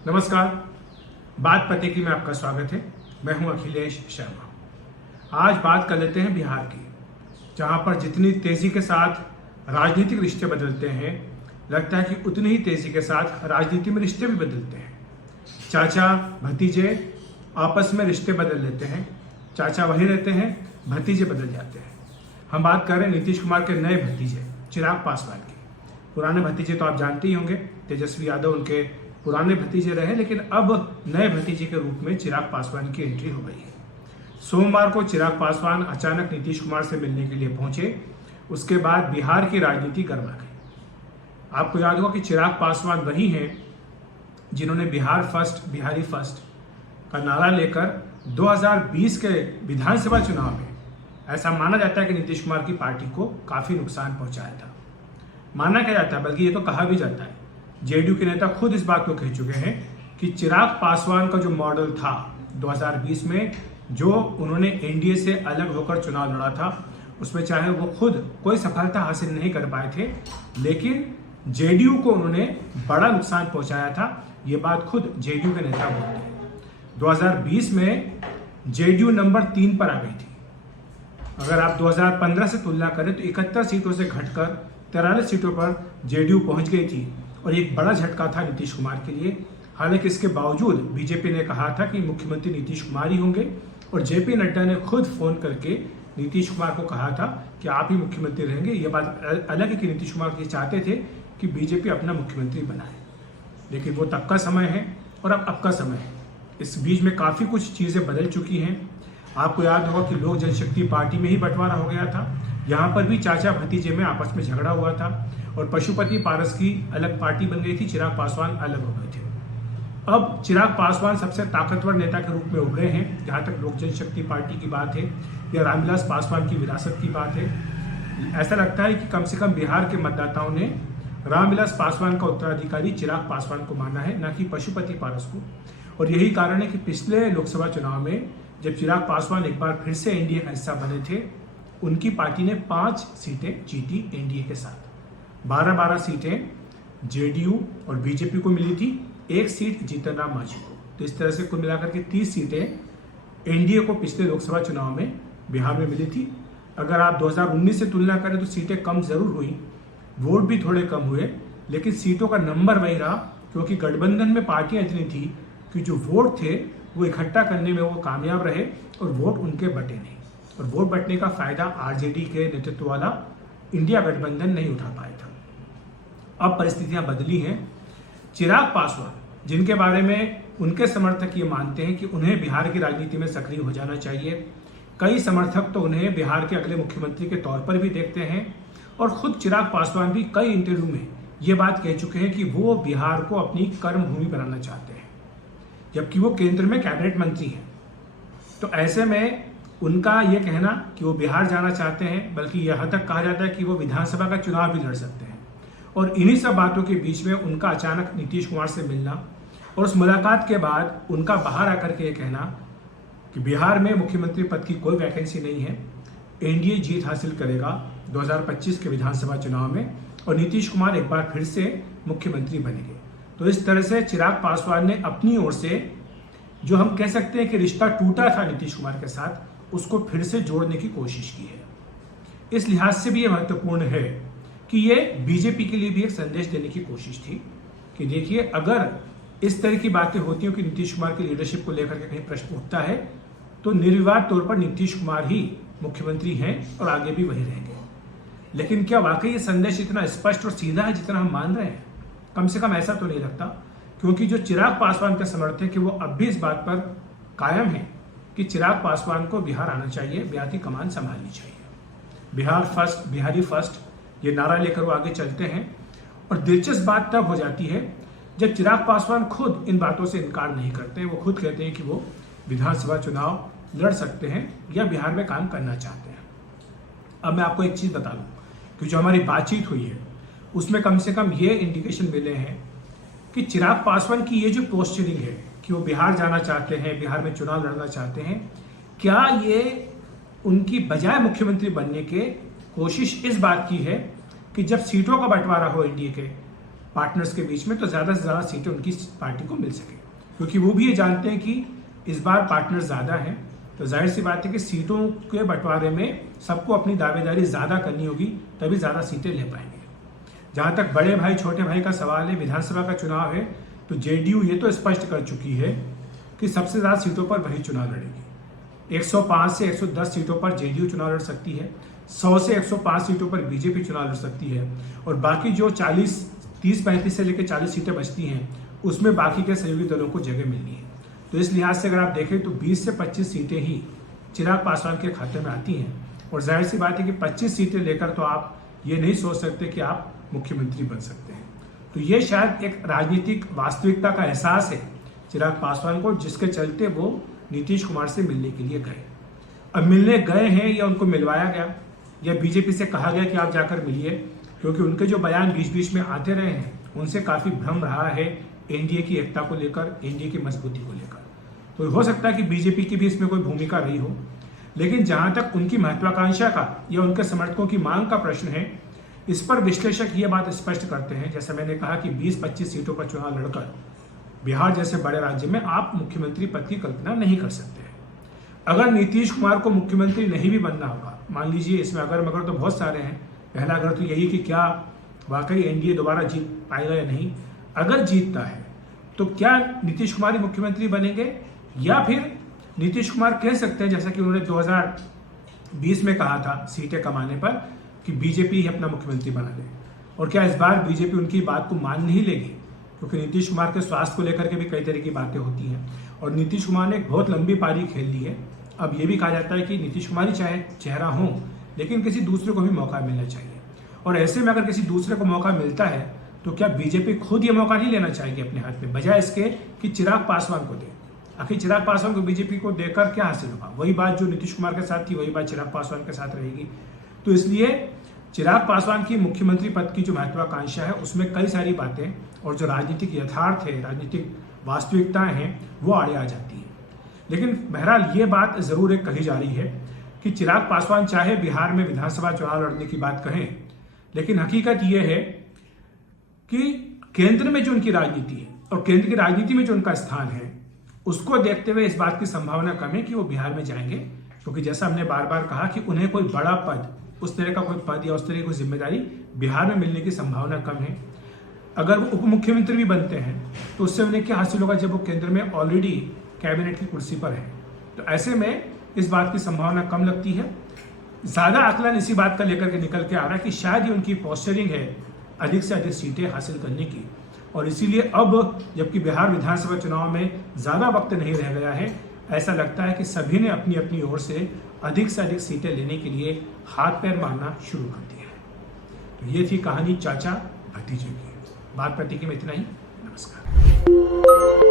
नमस्कार। बात पते की में आपका स्वागत है। मैं हूं अखिलेश शर्मा। आज बात कर लेते हैं बिहार की, जहां पर जितनी तेजी के साथ राजनीतिक रिश्ते बदलते हैं, लगता है कि उतनी ही तेजी के साथ राजनीति में रिश्ते भी बदलते हैं। चाचा भतीजे आपस में रिश्ते बदल लेते हैं। चाचा वही रहते हैं, भतीजे बदल जाते हैं। हम बात कर रहे हैं नीतीश कुमार के नए भतीजे चिराग पासवान की। पुराने भतीजे तो आप जानते ही होंगे, तेजस्वी यादव उनके पुराने भतीजे रहे, लेकिन अब नए भतीजे के रूप में चिराग पासवान की एंट्री हो गई है। सोमवार को चिराग पासवान अचानक नीतीश कुमार से मिलने के लिए पहुंचे। उसके बाद बिहार की राजनीति गर्मा गई। आपको याद होगा कि चिराग पासवान वही हैं जिन्होंने बिहार फर्स्ट बिहारी फर्स्ट का नारा लेकर 2020 के विधानसभा चुनाव में ऐसा माना जाता है कि नीतीश कुमार की पार्टी को काफी नुकसान पहुंचाया था। माना क्या जाता है, बल्कि ये तो कहा भी जाता है, जेडीयू के नेता खुद इस बात को कह चुके हैं कि चिराग पासवान का जो मॉडल था 2020 में, जो उन्होंने एनडीए से अलग होकर चुनाव लड़ा था, उसमें चाहे वो खुद कोई सफलता हासिल नहीं कर पाए थे, लेकिन जेडीयू को उन्होंने बड़ा नुकसान पहुंचाया था। ये बात खुद जेडीयू के नेता बोलते हैं। 2020 में जेडीयू नंबर 3 पर आ गई थी। अगर आप 2015 से तुलना करें तो 71 सीटों से घटकर 43 सीटों पर जेडीयू पहुंच गई थी, और एक बड़ा झटका था नीतीश कुमार के लिए। हालांकि इसके बावजूद बीजेपी ने कहा था कि मुख्यमंत्री नीतीश कुमार ही होंगे, और जेपी नड्डा ने खुद फोन करके नीतीश कुमार को कहा था कि आप ही मुख्यमंत्री रहेंगे। ये बात अलग है कि नीतीश कुमार ये चाहते थे कि बीजेपी अपना मुख्यमंत्री बनाए, लेकिन वो तब का समय है और अब का समय है। इस बीच में काफी कुछ चीजें बदल चुकी हैं। आपको याद होगा कि लोक जनशक्ति पार्टी में ही बंटवारा हो गया था। यहाँ पर भी चाचा भतीजे में आपस में झगड़ा हुआ था, और पशुपति पारस की अलग पार्टी बन गई थी, चिराग पासवान अलग हो गए थे। अब चिराग पासवान सबसे ताकतवर नेता के रूप में उभरे हैं। जहां तक लोक जनशक्ति पार्टी की बात है या रामविलास पासवान की विरासत की बात है, ऐसा लगता है कि कम से कम बिहार के मतदाताओं ने रामविलास पासवान का उत्तराधिकारी चिराग पासवान को माना है, न कि पशुपति पारस को। और यही कारण है कि पिछले लोकसभा चुनाव में जब चिराग पासवान एक बार फिर से एनडीए का हिस्सा बने थे, उनकी पार्टी ने 5 सीटें जीती एनडीए के साथ। 12-12 सीटें जेडीयू और बीजेपी को मिली थी, 1 सीट जीतन राम मांझी को। तो इस तरह से कुल मिलाकर के 30 सीटें एनडीए को पिछले लोकसभा चुनाव में बिहार में मिली थी। अगर आप 2019 से तुलना करें तो सीटें कम जरूर हुई, वोट भी थोड़े कम हुए, लेकिन सीटों का नंबर वही रहा, क्योंकि गठबंधन में पार्टियां इतनी थी कि जो वोट थे वो इकट्ठा करने में वो कामयाब रहे, और वोट उनके बटे नहीं। और वोट बटने का फायदा आरजेडी के नेतृत्व वाला इंडिया गठबंधन नहीं उठा पाया था। अब परिस्थितियां बदली हैं। चिराग पासवान, जिनके बारे में उनके समर्थक ये मानते हैं कि उन्हें बिहार की राजनीति में सक्रिय हो जाना चाहिए, कई समर्थक तो उन्हें बिहार के अगले मुख्यमंत्री के तौर पर भी देखते हैं, और खुद चिराग पासवान भी कई इंटरव्यू में ये बात कह चुके हैं कि वो बिहार को अपनी कर्म भूमि बनाना चाहते हैं, जबकि वो केंद्र में कैबिनेट मंत्री हैं। तो ऐसे में उनका ये कहना कि वो बिहार जाना चाहते हैं, बल्कि यहाँ तक कहा जाता है कि वो विधानसभा का चुनाव भी लड़ सकते हैं। और इन्हीं सब बातों के बीच में उनका अचानक नीतीश कुमार से मिलना, और उस मुलाकात के बाद उनका बाहर आकर के ये कहना कि बिहार में मुख्यमंत्री पद की कोई वैकेंसी नहीं है, एनडीए जीत हासिल करेगा 2025 के विधानसभा चुनाव में, और नीतीश कुमार एक बार फिर से मुख्यमंत्री बनेंगे। तो इस तरह से चिराग पासवान ने अपनी ओर से, जो हम कह सकते हैं कि रिश्ता टूटा था नीतीश कुमार के साथ, उसको फिर से जोड़ने की कोशिश की है। इस लिहाज से भी यह महत्वपूर्ण है कि ये बीजेपी के लिए भी एक संदेश देने की कोशिश थी कि देखिए, अगर इस तरह की बातें होती हैं कि नीतीश कुमार की लीडरशिप को लेकर के कहीं प्रश्न उठता है, तो निर्विवाद तौर पर नीतीश कुमार ही मुख्यमंत्री हैं और आगे भी वही रहेंगे। लेकिन क्या वाकई ये संदेश इतना स्पष्ट और सीधा है जितना हम मान रहे हैं? कम से कम ऐसा तो नहीं लगता, क्योंकि जो चिराग पासवान के समर्थक है वो अब भी इस बात पर कायम है कि चिराग पासवान को बिहार आना चाहिए, बिहार की कमान संभालनी चाहिए। बिहार फर्स्ट बिहारी फर्स्ट ये नारा लेकर वो आगे चलते हैं। और दिलचस्प बात तब हो जाती है जब चिराग पासवान खुद इन बातों से इनकार नहीं करते। वो खुद कहते हैं कि वो विधानसभा चुनाव लड़ सकते हैं या बिहार में काम करना चाहते हैं। अब मैं आपको एक चीज बता दूं कि जो हमारी बातचीत हुई है उसमें कम से कम ये इंडिकेशन मिले हैं कि चिराग पासवान की ये जो पोस्चरिंग है कि वो बिहार जाना चाहते हैं, बिहार में चुनाव लड़ना चाहते हैं, क्या ये उनकी बजाय मुख्यमंत्री बनने के कोशिश इस बात की है कि जब सीटों का बंटवारा हो एनडीए के, पार्टनर्स के बीच में, तो ज़्यादा से ज़्यादा सीटें उनकी पार्टी को मिल सके, क्योंकि वो भी ये जानते हैं कि इस बार पार्टनर ज़्यादा हैं, तो जाहिर सी बात है कि सीटों के बंटवारे में सबको अपनी दावेदारी ज़्यादा करनी होगी, तभी ज़्यादा सीटें ले पाएंगे। जहाँ तक बड़े भाई छोटे भाई का सवाल है, विधानसभा का चुनाव है, तो जेडीयू ये तो स्पष्ट कर चुकी है कि सबसे ज़्यादा सीटों पर वही चुनाव लड़ेगी। 105 से 110 सीटों पर जेडीयू चुनाव लड़ सकती है, 100 से 105 सीटों पर बीजेपी चुनाव लड़ सकती है, और बाकी जो 30-35 से लेकर 40 सीटें बचती हैं उसमें बाकी के सहयोगी दलों को जगह मिलनी है। तो इस लिहाज से अगर आप देखें तो 20 से 25 सीटें ही चिराग पासवान के खाते में आती हैं, और जाहिर सी बात है कि 25 सीटें लेकर तो आप ये नहीं सोच सकते कि आप मुख्यमंत्री बन सकते हैं। तो ये शायद एक राजनीतिक वास्तविकता का एहसास है चिराग पासवान को, जिसके चलते वो नीतीश कुमार से मिलने के लिए गए। अब मिलने गए हैं या उनको मिलवाया गया या बीजेपी से कहा गया कि आप जाकर मिलिए, क्योंकि उनके जो बयान बीच बीच में आते रहे हैं उनसे काफ़ी भ्रम रहा है एनडीए की एकता को लेकर, एनडीए की मजबूती को लेकर। तो हो सकता है कि बीजेपी की भी इसमें कोई भूमिका रही हो, लेकिन जहां तक उनकी महत्वाकांक्षा का या उनके समर्थकों की मांग का प्रश्न है, इस पर विश्लेषक ये बात स्पष्ट करते हैं, जैसे मैंने कहा कि 20-25 सीटों पर चुनाव लड़कर बिहार जैसे बड़े राज्य में आप मुख्यमंत्री पद की कल्पना नहीं कर सकते हैं। अगर नीतीश कुमार को मुख्यमंत्री नहीं भी बनना होगा, मान लीजिए इसमें अगर मगर तो बहुत सारे हैं, पहला अगर तो यही कि क्या वाकई एनडीए दोबारा जीत पाएगा या नहीं। अगर जीतता है तो क्या नीतीश कुमार ही मुख्यमंत्री बनेंगे, या फिर नीतीश कुमार कह सकते हैं जैसा कि उन्होंने 2020 में कहा था सीटें कमाने पर कि बीजेपी ही अपना मुख्यमंत्री बना दे, और क्या इस बार बीजेपी उनकी बात को मान नहीं लेगी, क्योंकि नीतीश कुमार के स्वास्थ्य को लेकर के भी कई तरह की बातें होती हैं, और नीतीश कुमार ने एक बहुत लंबी पारी खेल ली है। अब ये भी कहा जाता है कि नीतीश कुमार ही चाहे चेहरा हो, लेकिन किसी दूसरे को भी मौका मिलना चाहिए, और ऐसे में अगर किसी दूसरे को मौका मिलता है तो क्या बीजेपी खुद ये मौका नहीं लेना चाहेगी अपने हाथ में, बजाय इसके कि चिराग पासवान को दे। आखिर चिराग पासवान को बीजेपी को देकर क्या हासिल होगा, वही बात जो नीतीश कुमार के साथ थी वही बात चिराग पासवान के साथ रहेगी। तो इसलिए चिराग पासवान की मुख्यमंत्री पद की जो महत्वाकांक्षा है उसमें कई सारी बातें और जो राजनीतिक यथार्थ है, राजनीतिक वास्तविकताएं हैं, वो आड़े आ जाती हैं। लेकिन बहरहाल ये बात जरूर एक कही जा रही है कि चिराग पासवान चाहे बिहार में विधानसभा चुनाव लड़ने की बात कहें, लेकिन हकीकत यह है कि केंद्र में जो उनकी राजनीति है और केंद्र की राजनीति में जो उनका स्थान है, उसको देखते हुए इस बात की संभावना कम है कि वो बिहार में जाएंगे, क्योंकि जैसा हमने बार बार कहा कि उन्हें कोई बड़ा पद, उस तरह का कोई पद या उस तरह की कोई जिम्मेदारी बिहार में मिलने की संभावना कम है। अगर वो उप मुख्यमंत्री भी बनते हैं तो उससे उन्हें क्या हासिल होगा जब वो केंद्र में ऑलरेडी कैबिनेट की कुर्सी पर है। तो ऐसे में इस बात की संभावना कम लगती है। ज्यादा आकलन इसी बात का लेकर के निकल के आ रहा है कि शायद ये उनकी पोस्चरिंग है अधिक से अधिक सीटें हासिल करने की, और इसीलिए अब जबकि बिहार विधानसभा चुनाव में ज्यादा वक्त नहीं रह गया है, ऐसा लगता है कि सभी ने अपनी अपनी ओर से अधिक सीटें लेने के लिए हाथ पैर मारना शुरू कर दिया है। तो ये थी कहानी चाचा भतीजे की। बात पति की में इतना ही। नमस्कार।